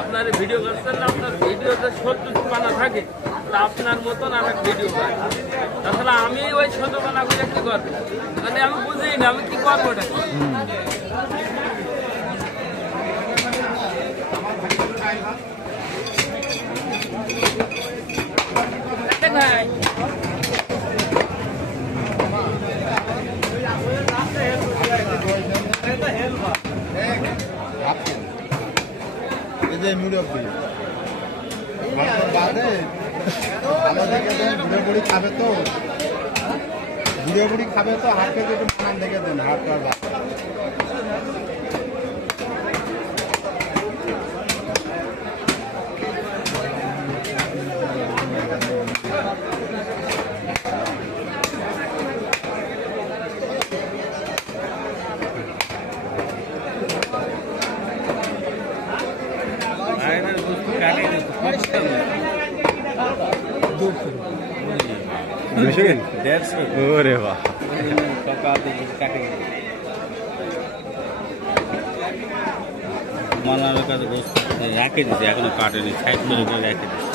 আপনার ভিডিও করছেন না, আপনার ভিডিওতে 70 পানা থাকে, তা আপনার মতন আমার ভিডিও পায়। তাছাড়া আমি ওই 70 পানা করে কি করবো? মানে আমি বুঝি না আমি কি করবো ওটা। ভাই বুড়ি খাবে তো হাটকে একটু নাম দেখে দেন হাটটা ওরে বাহ মালার কাছে রাখে দিচ্ছে, এখনো কাটেনি, সাইড করে রেখে দিচ্ছে।